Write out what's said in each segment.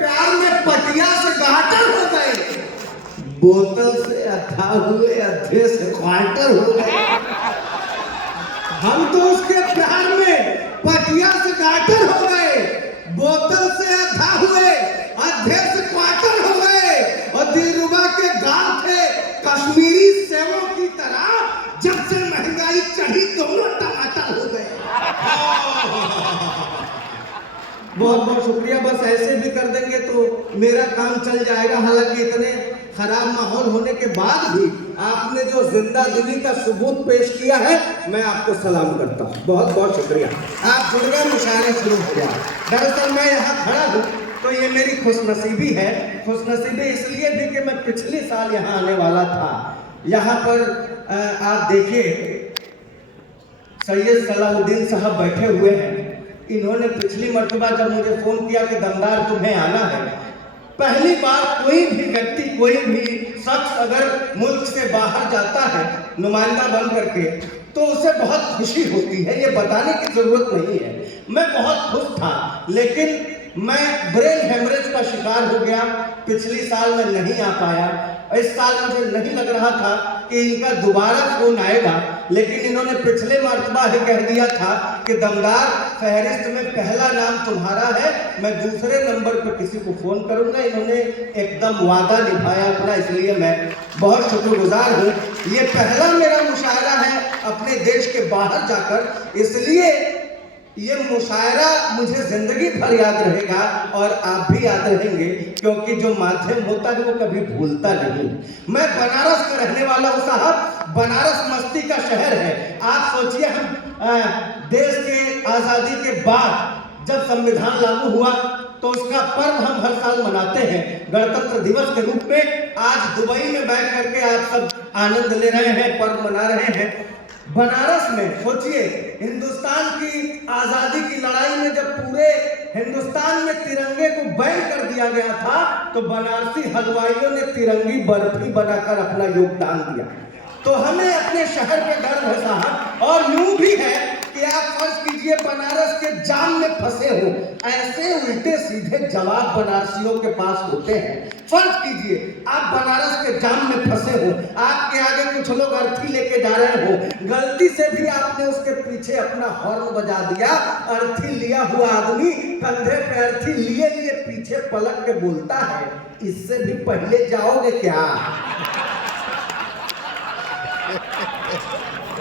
प्यार में पटिया से गाटर हो गए, बोतल से अथा हुए, अधे से क्वार्टर हो गए। हम तो उसके प्यार में पटिया से गाटर हो गए, बोतल से अथा हुए, अधे से क्वार्टर हो गए, और दिलरुबा के गाल थे कश्मीरी सेवों की तरह, जब से महंगाई चढ़ी दोनों टमाटर हो गए। बहुत बहुत शुक्रिया। बस ऐसे भी कर देंगे तो मेरा काम चल जाएगा। हालांकि इतने खराब माहौल होने के बाद भी आपने जो जिंदा दिली का सबूत पेश किया है, मैं आपको सलाम करता हूँ। बहुत बहुत शुक्रिया। आप जुड़ गए, मुशायरा शुरू हो गया। दरअसल मैं यहाँ खड़ा हूँ तो ये मेरी खुशनसीबी है। खुशनसीबी इसलिए भी कि मैं पिछले साल यहाँ आने वाला था। यहाँ पर आप देखिए सैयद सलाहुद्दीन साहब बैठे हुए हैं। इन्होंने पिछली मर्तबा जब मुझे फोन किया कि दमदार तुम्हें आना है, पहली बार कोई भी व्यक्ति, कोई भी शख्स अगर मुल्क से बाहर जाता है नुमाइंदा बन करके, तो उसे बहुत खुशी होती है। ये बताने की जरूरत नहीं है। मैं बहुत खुश था, लेकिन मैं ब्रेन हेमरेज का शिकार हो गया। पिछली साल मैं नहीं आ पाया। इस साल मुझे नहीं लग रहा था कि इनका दोबारा फोन आएगा, लेकिन इन्होंने पिछले मर्तबा ही कह दिया था कि दमदार फहरिस्त में पहला नाम तुम्हारा है, मैं दूसरे नंबर पर किसी को फोन करूंगा। इन्होंने एकदम वादा निभाया अपना, इसलिए मैं बहुत शुक्रगुजार हूँ। ये पहला मेरा मुशायरा है अपने देश के बाहर जाकर, इसलिए ये मुशायरा मुझे जिंदगी भर याद रहेगा और आप भी याद रहेंगे, क्योंकि जो माध्यम होता है वो कभी भूलता नहीं। मैं बनारस का रहने वाला हूँ साहब। बनारस मस्ती का शहर है। आप सोचिए, हम देश के आज़ादी के बाद जब संविधान लागू हुआ तो उसका पर्व हम हर साल मनाते हैं गणतंत्र दिवस के रूप में। आज दुबई में बैठ करके आप सब आनंद ले रहे हैं, पर्व मना रहे हैं। बनारस में सोचिए, हिंदुस्तान की आजादी की लड़ाई में जब पूरे हिंदुस्तान में तिरंगे को बैन कर दिया गया था, तो बनारसी हलवाइयों ने तिरंगी बर्फी बनाकर अपना योगदान दिया। तो हमें अपने शहर पे गर्व है साहब। और यूं भी है कि आप फर्ज कीजिए बनारस के जाम में फंसे हो, ऐसे उल्टे सीधे जवाब बनारसियों के पास होते हैं। फर्ज कीजिए आप बनारस के जाम में फंसे हो, आपके आगे कुछ लोग अर्थी लेके जा रहे हो, गलती से भी आपने उसके पीछे अपना हॉर्न बजा दिया। अर्थी लिया हुआ आदमी कंधे पे अर्थी लिए लिए पीछे पलट के बोलता है, इससे भी पहले जाओगे क्या?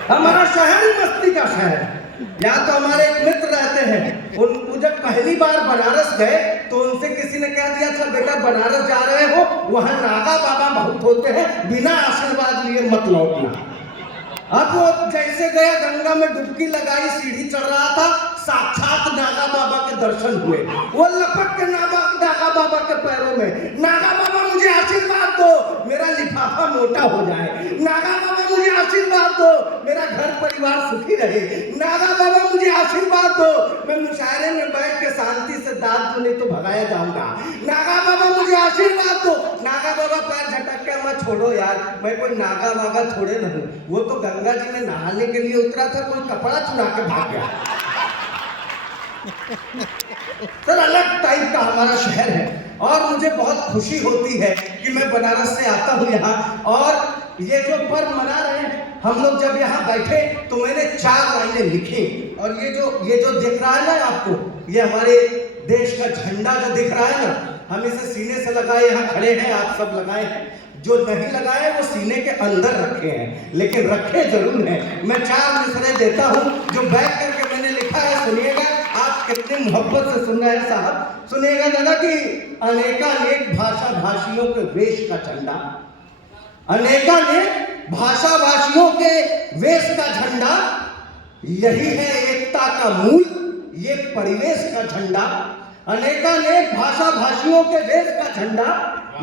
हमारा शहर ही मस्ती का शहर। यहाँ तो हमारे एक मित्र रहते हैं, उनको जब पहली बार बनारस गए तो उनसे किसी ने कह दिया था, बेटा बनारस जा रहे हो, वहां नागा बाबा बहुत होते हैं, बिना आशीर्वाद लिए मत लौटना। अब वो जैसे गया, गंगा में डुबकी लगाई, सीढ़ी चढ़ रहा था, साक्षात नागा बाबा के दर्शन हुए। वो लपट के नागा बाबा के पैरों में, नागा बाबा मुझे आशीर्वाद दो, मेरा लिफाफा मोटा हो जाए। नागा बाबा मुझे आशीर्वाद दो, मेरा घर परिवार सुखी रहे। नागा बाबा मुझे आशीर्वाद दो, मैं मुशायरे में बैठ के शांति से दांत तो नहीं तो भगाया जाऊंगा। नागा बाबा मुझे आशीर्वाद दो। नागा बाबा पैर झटक के, मैं छोड़ो यार, मैं कोई नागा वागा थोड़े नहीं, वो तो गंगा जी में नहाने के लिए उतरा था, कोई कपड़ा चुरा के भाग गया। सर अलग टाइप का हमारा शहर है और मुझे बहुत खुशी होती है कि मैं बनारस से आता हूँ यहाँ। और ये जो पर्व मना रहे हैं हम लोग, जब यहाँ बैठे तो मैंने 4 लाइनें लिखी। और ये जो दिख रहा है ना आपको, ये हमारे देश का झंडा जो दिख रहा है ना, हम इसे सीने से लगाए यहाँ खड़े हैं, आप सब लगाए हैं। जो नहीं लगाए वो सीने के अंदर रखे हैं, लेकिन रखे जरूर हैं। मैं 4 मिसरे देता हूँ जो बैठ करके मैंने लिखा है, सुनिएगा। आप कितने मोहब्बत से सुन रहे हैं साहब, सुनिएगा दादा। कि अनेकानेक भाषा भाषियों के वेश का झंडा, अनेकानेक भाषा भाषियों के वेश का झंडा, यही है एकता का मूल, ये परिवेश का झंडा। अनेकानेक भाषा भाषियों के वेश का झंडा,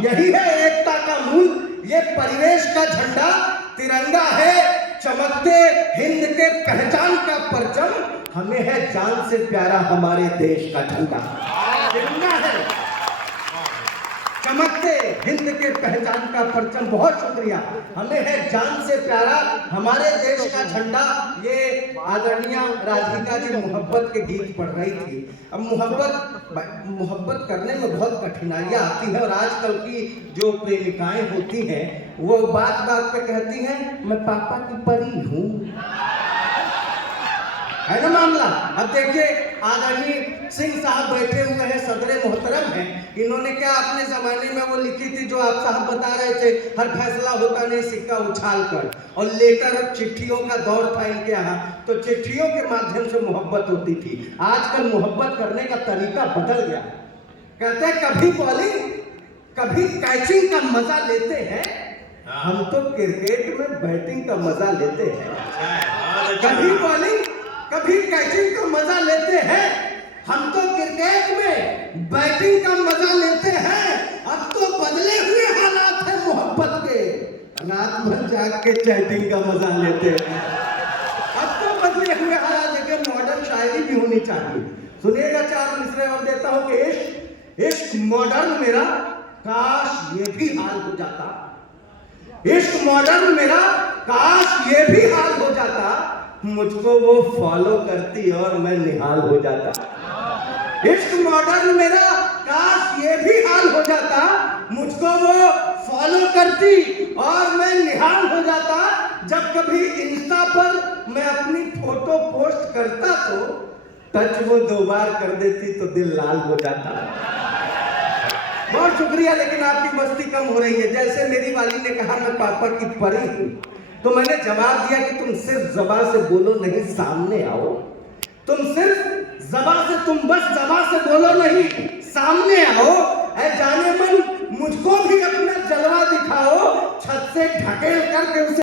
यही है एकता का मूल, ये परिवेश का झंडा। तिरंगा है चमकते हिंद के पहचान का परचम, हमें है जान से प्यारा हमारे देश का झंडा। तिरंगा है चमकते हिंद के पहचान का परचम। बहुत शुक्रिया, हमें है जान से प्यारा हमारे देश का झंडा। ये आदरणीय राधिका जी मोहब्बत के गीत पढ़ रही थी। अब मोहब्बत करने में बहुत कठिनाइयां आती हैं, और आजकल की जो प्रेमिकाएं होती हैं वो बात बात पे कहती हैं मैं पापा की परी हूँ, है ना मामला। अब देखिए आदरणीय सिंह साहब बैठे हुए हैं, सदरे मोहतरम हैं। इन्होंने क्या अपने जमाने में वो लिखी थी जो आप साहब बता रहे थे, हर फैसला होता नहीं सिक्का उछाल कर, और लेटर चिट्ठियों का दौर था इनके यहाँ, तो चिट्ठियों के माध्यम से मोहब्बत होती थी। आजकल मोहब्बत करने का तरीका बदल गया। कहते हैं कभी बॉलिंग कभी कैचिंग का मजा लेते हैं, हम तो क्रिकेट में बैटिंग का मजा लेते हैं। कभी बॉलिंग कभी कैचिंग का मजा लेते हैं, हम तो क्रिकेट में बैटिंग का मजा लेते हैं। अब तो बदले हुए हालात है मोहब्बत के, रात भर जाग के चैटिंग का मजा लेते हैं। अब तो बदले हुए हालात, देखिए मॉडर्न शायरी भी होनी चाहिए। सुनिएगा, 4 मिसरे और देता हूँ कि इश्क मॉडर्न मेरा काश ये भी हाल हो जाता, इश्क मॉडर्न मेरा काश ये भी हाल हो जाता, मुझको वो फॉलो करती और मैं निहाल हो जाता। इश्क मॉडर्न मेरा काश ये भी हाल हो जाता, मुझको वो फॉलो करती और मैं निहाल हो जाता। जब कभी इंस्टा पर मैं अपनी फोटो पोस्ट करता तो टच वो 2 बार कर देती तो दिल लाल हो जाता। बहुत शुक्रिया, लेकिन आपकी मस्ती कम हो रही है। जैसे मेरी वाली ने कहा मैं पापा की परी हूँ, तो मैंने जवाब दिया कि तुम सिर्फ ज़बान से बोलो नहीं, सामने आओ। तुम सिर्फ ज़बान से, तुम बस ज़बान से बोलो नहीं, सामने आओ। ऐ जाने मन मुझको भी अपना जलवा दिखाओ, छत से ढकेल करके उसे